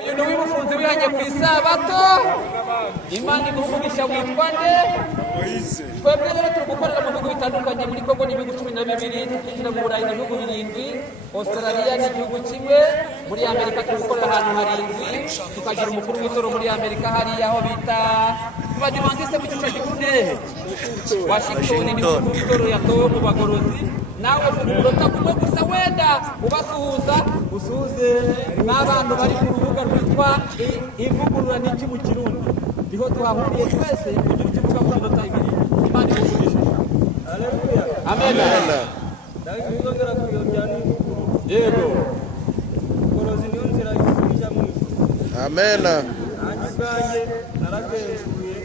Uyu ni wibufunze wihanye ku isabato. Imana igumugisha witwa nde? Twebwe rero turi gukorera mu bihugu bitandukanye muri Kongo n'ibihugu 12, tukishyira mu Burayi n'ibihugu 7, Australia n'igihugu kimwe, muri Amerika turi gukorera ahantu 7, tukagira umukuru w'itoro muri Amerika hariya aho bita Badivantiste mu gice gikundi Washington ni umukuru w'itoro yatowe mu bagorozi. Nawe urota kumwe gusa wenda ubasuhuza usuze n'abantu bari ku rubuga rwitwa ivugurura n'iki mu Kirundi, niho twahuriye twese kugira ikivuga ku minota 2. Imana imugishe. Haleluya, amen. Ndabizongera kuyojyana yego gorozi niyo nzira y'ikuja mu amen. Anjibanye narakenguye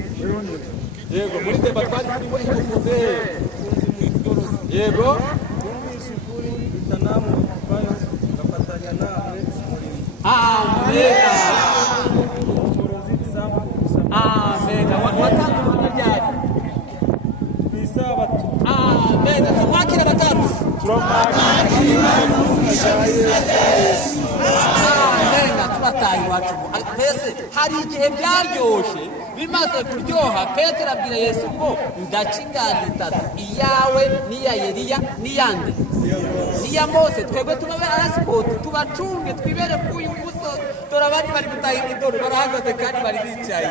yego muri temba twari turi muri kufunze yego namu bayo gafatanya namwe umurimo. Amen. Amen. Watanga ryari? Bisabato. Amen. Tumwakira gatatu. Amen. Tubataye wacu. Pese hari igihe byaryoshe bimaze kuryoha Petero abwira Yesu ngo ndakingana itatu, iyawe niya Eliya niyande niya Mose. Twebwe tubabe asport tubacunge twibere kuyu muso torabandi bari gutaye idoro barahagaze kandi bari bicaye.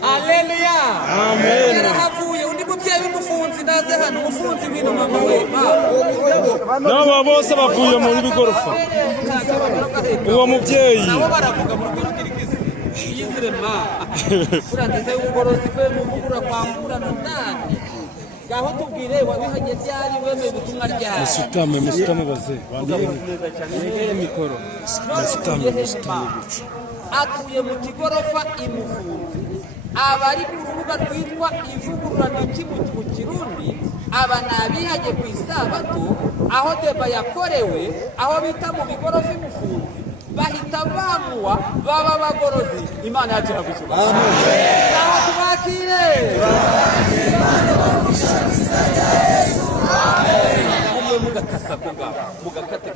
Haleluya, amen. Yarahavuye undi mubyeyi w'umufunzi naze hano umufunzi w'ino mama we nabo bose bavuye mu bigorofa. Uwo mubyeyi nabo baravuga mu rwirukirikiza yizirema kurandeze ubugorozi fe mu mugura kwambura nandani gaho tubwire wabihanye byari wemeye ubutumwa ryari. Musutame baze bandiye mikoro musutame atuye mu kigorofa imufunze. Abari ku rubuga rwitwa ivugurura n'iki mu Kirundi, aba nabihanye ku isabato aho deba yakorewe, aho bita mu bigorofa imufunze, bahita bamuwa baba bagorozi. Imana yacu iragushyira. Amen. Aho tubakire. Amen. Mugakasa konga mugakate